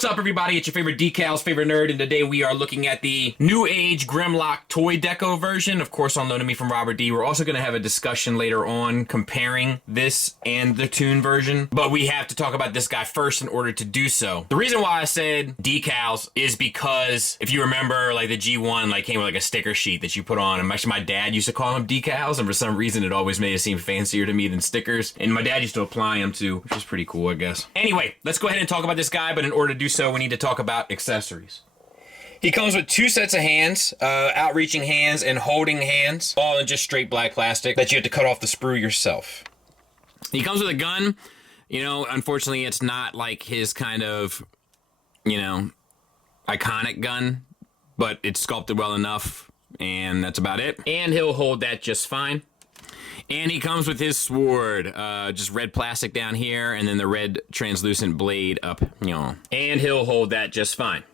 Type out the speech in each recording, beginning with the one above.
What's up, everybody? It's your favorite decals, favorite nerd, and today we are looking at the NewAge Grimlock toy deco version. Of course, on loan to me from Robert D. We're also going to have a discussion later on comparing this and the Toon version, but we have to talk about this guy first in order to do so. The reason why I said decals is because if you remember, like the G1 like came with like a sticker sheet that you put on, and actually my dad used to call them decals, and for some reason it always made it seem fancier to me than stickers, and my dad used to apply them too, which is pretty cool, I guess. Anyway, let's go ahead and talk about this guy, but in order to do so, we need to talk about accessories. He comes with two sets of hands, outreaching hands and holding hands, all in just straight black plastic that you have to cut off the sprue yourself. He comes with a gun. You know, unfortunately, it's not like his kind of, you know, iconic gun, but it's sculpted well enough, and that's about it. And he'll hold that just fine. And he comes with his sword, just red plastic down here, and then the red translucent blade up, you know. And he'll hold that just fine.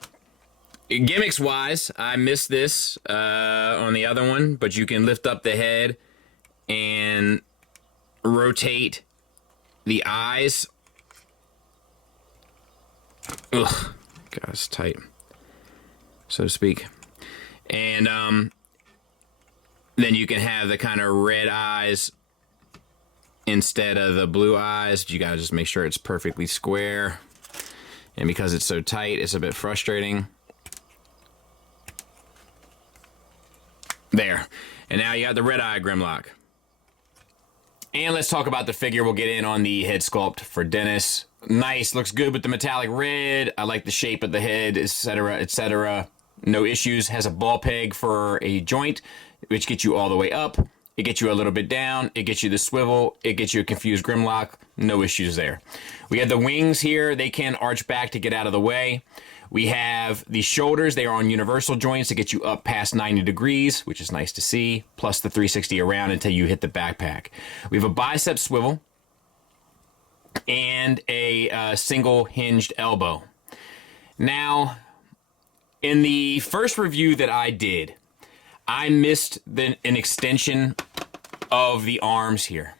Gimmicks-wise, I missed this on the other one, but you can lift up the head and rotate the eyes. Ugh, God, it's tight, so to speak. And then you can have the kind of red eyes instead of the blue eyes. You gotta just make sure it's perfectly square. And because it's so tight, it's a bit frustrating. There. And now you got the red eye Grimlock. And let's talk about the figure. We'll get in on the head sculpt for Dennis. Nice, looks good with the metallic red. I like the shape of the head, etc., etc. No issues. Has a ball peg for a joint, which gets you all the way up. It gets you a little bit down. It gets you the swivel. It gets you a confused Grimlock. No issues there. We have the wings here. They can arch back to get out of the way. We have the shoulders. They are on universal joints to get you up past 90 degrees, which is nice to see, plus the 360 around until you hit the backpack. We have a bicep swivel and a single hinged elbow. Now, in the first review that I did, I missed an extension of the arms here,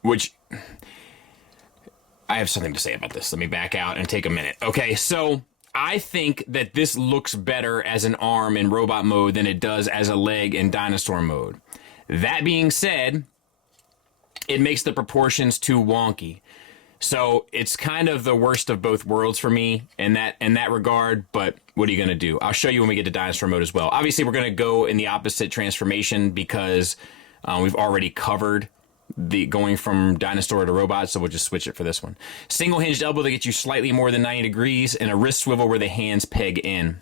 which I have something to say about this. Let me back out and take a minute. Okay, so I think that this looks better as an arm in robot mode than it does as a leg in dinosaur mode. That being said, it makes the proportions too wonky. So it's kind of the worst of both worlds for me in that regard, but what are you going to do? I'll show you when we get to dinosaur mode as well. Obviously, we're going to go in the opposite transformation because we've already covered the going from dinosaur to robot, so we'll just switch it for this one. Single hinged elbow that gets you slightly more than 90 degrees, and a wrist swivel where the hands peg in.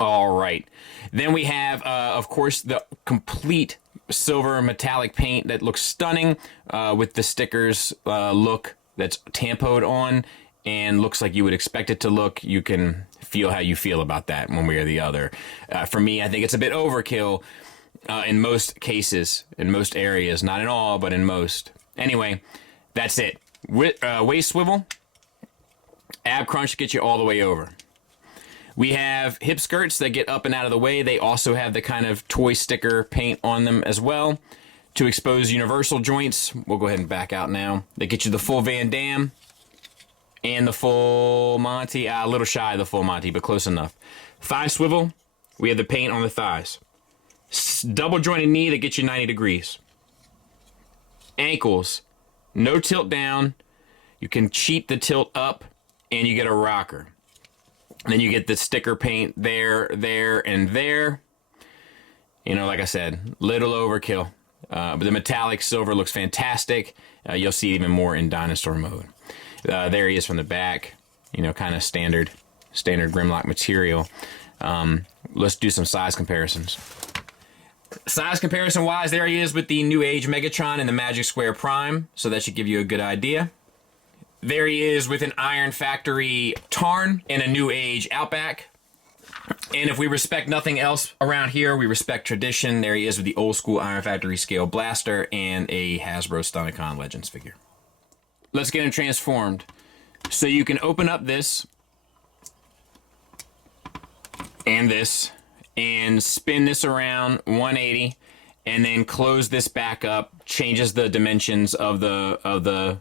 All right. Then we have, of course, the complete silver metallic paint that looks stunning with the stickers look that's tampoed on and looks like you would expect it to look. You can feel how you feel about that one way or the other. For me, I think it's a bit overkill in most cases, in most areas. Not in all, but in most. Anyway, that's it. Waist swivel, ab crunch gets you all the way over. We have hip skirts that get up and out of the way. They also have the kind of toy sticker paint on them as well to expose universal joints. We'll go ahead and back out now. They get you the full Van Damme and the full Monty. A little shy of the full Monty, but close enough. Thigh swivel, we have the paint on the thighs. Double jointed knee that gets you 90 degrees. Ankles, no tilt down. You can cheat the tilt up and you get a rocker. And then you get the sticker paint there, and there. You know, like I said, little overkill. But the metallic silver looks fantastic. You'll see even more in dinosaur mode. There he is from the back. You know, kind of standard Grimlock material. Let's do some size comparisons. Size comparison wise, there he is with the NewAge Megatron and the Magic Square Prime. So that should give you a good idea. There he is with an Iron Factory Tarn and a NewAge Outback. And if we respect nothing else around here, we respect tradition. There he is with the old school Iron Factory scale blaster and a Hasbro Stunticon Legends figure. Let's get him transformed. So you can open up this and spin this around 180 and then close this back up, changes the dimensions of the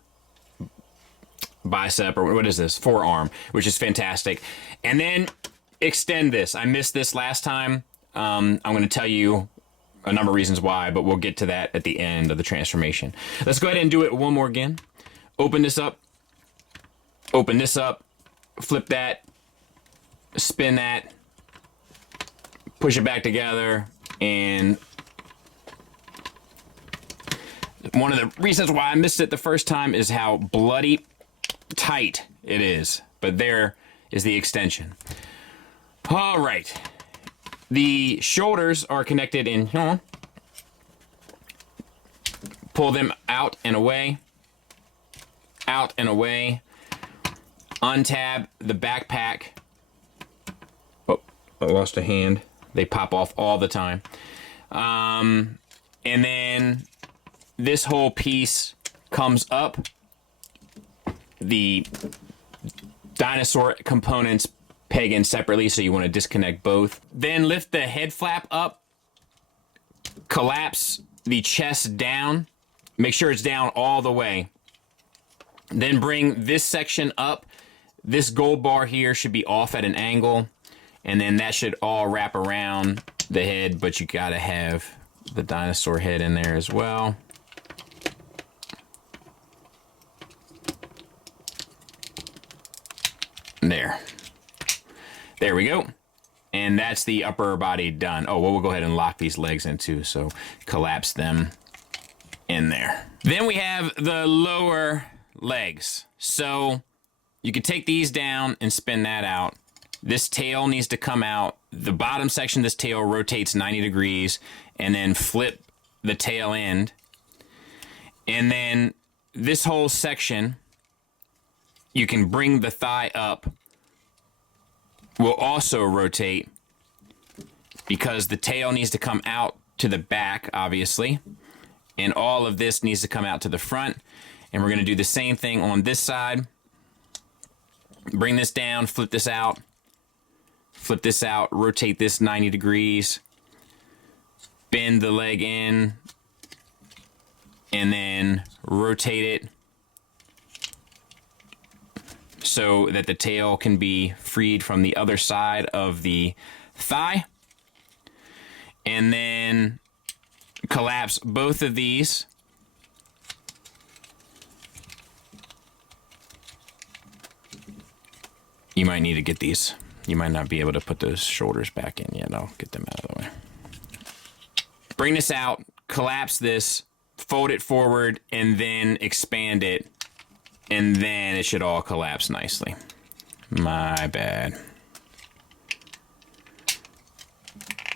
bicep, or what is this? Forearm, which is fantastic. And then extend this. I missed this last time. I'm going to tell you a number of reasons why, but we'll get to that at the end of the transformation. Let's go ahead and do it one more again. Open this up, flip that, spin that, push it back together, and one of the reasons why I missed it the first time is how bloody tight it is. But there is the extension. All right. The shoulders are connected in here. Pull them out and away. Out and away. Untab the backpack. Oh, I lost a hand. They pop off all the time. And then this whole piece comes up. The dinosaur components peg in separately, so you want to disconnect both. Then lift the head flap up, collapse the chest down, make sure it's down all the way. Then bring this section up. This gold bar here should be off at an angle, and then that should all wrap around the head, but you gotta have the dinosaur head in there as well. There we go. And that's the upper body done. Oh, well, we'll go ahead and lock these legs in too. So collapse them in there. Then we have the lower legs. So you can take these down and spin that out. This tail needs to come out. The bottom section of this tail rotates 90 degrees, and then flip the tail end. And then this whole section, you can bring the thigh up, will also rotate because the tail needs to come out to the back, obviously, and all of this needs to come out to the front. And we're going to do the same thing on this side. Bring this down, flip this out, rotate this 90 degrees, bend the leg in, and then rotate it so that the tail can be freed from the other side of the thigh. And then collapse both of these. You might need to get these. You might not be able to put those shoulders back in yet. I'll get them out of the way. Bring this out, collapse this, fold it forward, and then expand it. And then it should all collapse nicely. My bad.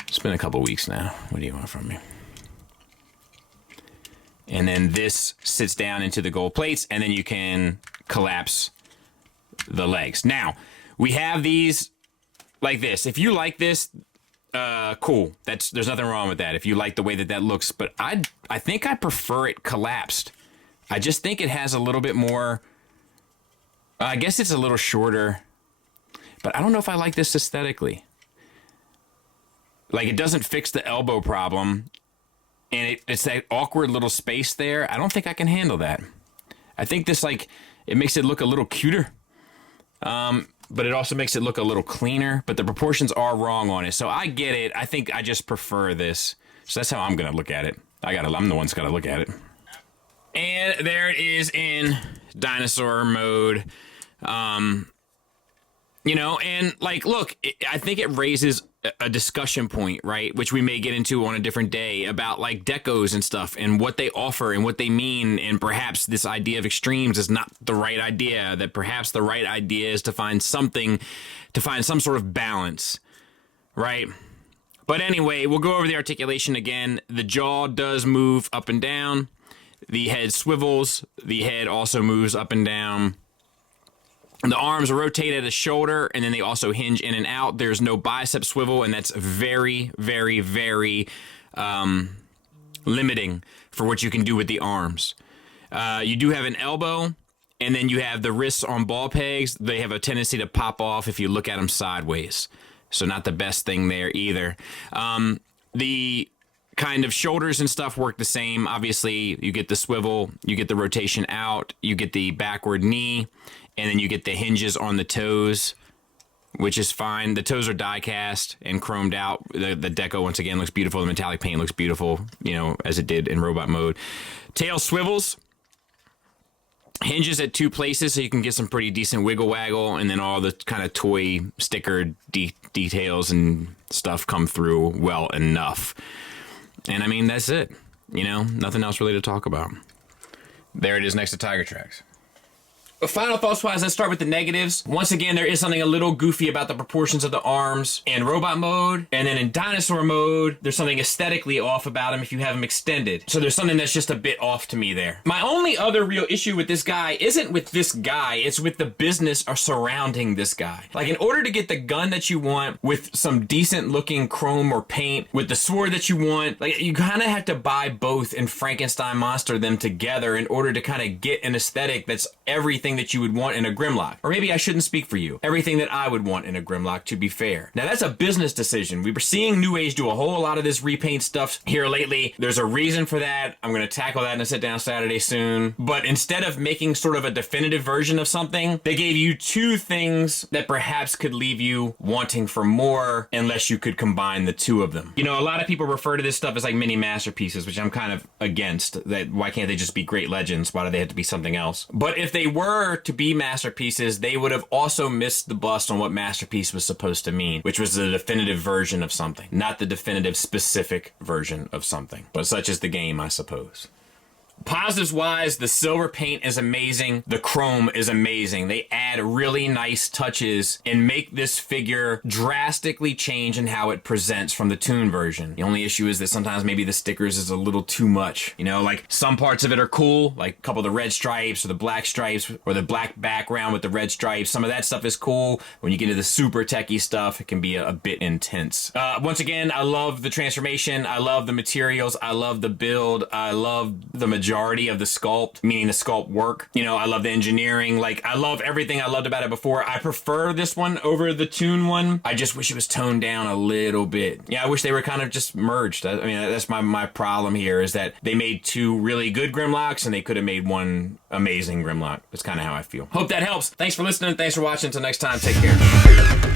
It's been a couple weeks now. What do you want from me? And then this sits down into the gold plates, and then you can collapse the legs. Now, we have these like this. If you like this, cool. There's nothing wrong with that if you like the way that that looks. But I think I prefer it collapsed. I just think it has a little bit more, I guess it's a little shorter, but I don't know if I like this aesthetically. Like, it doesn't fix the elbow problem, and it's that awkward little space there. I don't think I can handle that. I think this, like, it makes it look a little cuter, but it also makes it look a little cleaner, but the proportions are wrong on it. So I get it. I think I just prefer this. So that's how I'm going to look at it. I'm the one that's got to look at it. And there it is in dinosaur mode. You know, and like, look, I think it raises a discussion point, right? Which we may get into on a different day about like decos and stuff and what they offer and what they mean. And perhaps this idea of extremes is not the right idea, that perhaps the right idea is to find some sort of balance, right? But anyway, we'll go over the articulation again. The jaw does move up and down. The head swivels. The head also moves up and down. The arms rotate at the shoulder, and then they also hinge in and out. There's no bicep swivel, and that's very, very, very limiting for what you can do with the arms. You do have an elbow, and then you have the wrists on ball pegs. They have a tendency to pop off if you look at them sideways. So not the best thing there either. The kind of shoulders and stuff work the same. Obviously, you get the swivel, you get the rotation out, you get the backward knee, And then you get the hinges on the toes, which is fine. The toes are die cast and chromed out. The deco, once again, looks beautiful. The metallic paint looks beautiful, you know, as it did in robot mode. Tail swivels. Hinges at 2 places so you can get some pretty decent wiggle waggle, and then all the kind of toy sticker details and stuff come through well enough. And I mean, that's it. You know, nothing else really to talk about. There it is next to Tiger Tracks. Final thoughts wise, let's start with the negatives. Once again, there is something a little goofy about the proportions of the arms in robot mode, and then in dinosaur mode, there's something aesthetically off about him if you have him extended. So there's something that's just a bit off to me there. My only other real issue with this guy isn't with this guy, it's with the business surrounding this guy. Like, in order to get the gun that you want with some decent looking chrome or paint, with the sword that you want, like, you kind of have to buy both and Frankenstein monster them together in order to kind of get an aesthetic that's everything that you would want in a Grimlock. Or maybe I shouldn't speak for you. Everything that I would want in a Grimlock, to be fair. Now, that's a business decision. We were seeing NewAge do a whole lot of this repaint stuff here lately. There's a reason for that. I'm going to tackle that in a sit-down Saturday soon. But instead of making sort of a definitive version of something, they gave you 2 things that perhaps could leave you wanting for more unless you could combine the 2 of them. You know, a lot of people refer to this stuff as like mini masterpieces, which I'm kind of against. That why can't they just be great legends? Why do they have to be something else? But if they were to be masterpieces, they would have also missed the bus on what masterpiece was supposed to mean, which was the definitive version of something, not the definitive specific version of something. But such is the game, I suppose. Positives wise, the silver paint is amazing. The chrome is amazing. They add really nice touches and make this figure drastically change in how it presents from the Toon version. The only issue is that sometimes maybe the stickers is a little too much. You know, like some parts of it are cool, like a couple of the red stripes or the black stripes or the black background with the red stripes. Some of that stuff is cool. When you get into the super techie stuff, it can be a bit intense. Once again, I love the transformation. I love the materials. I love the build. I love the majority of the sculpt, meaning the sculpt work. You know, I love the engineering. Like, I love everything I loved about it before. I prefer this one over the Toon one. I just wish it was toned down a little bit. Yeah, I wish they were kind of just merged. I mean, that's my problem here, is that they made 2 really good Grimlocks and they could have made 1 amazing Grimlock. That's kind of how I feel. Hope that helps. Thanks for listening. Thanks for watching. Until next time, take care.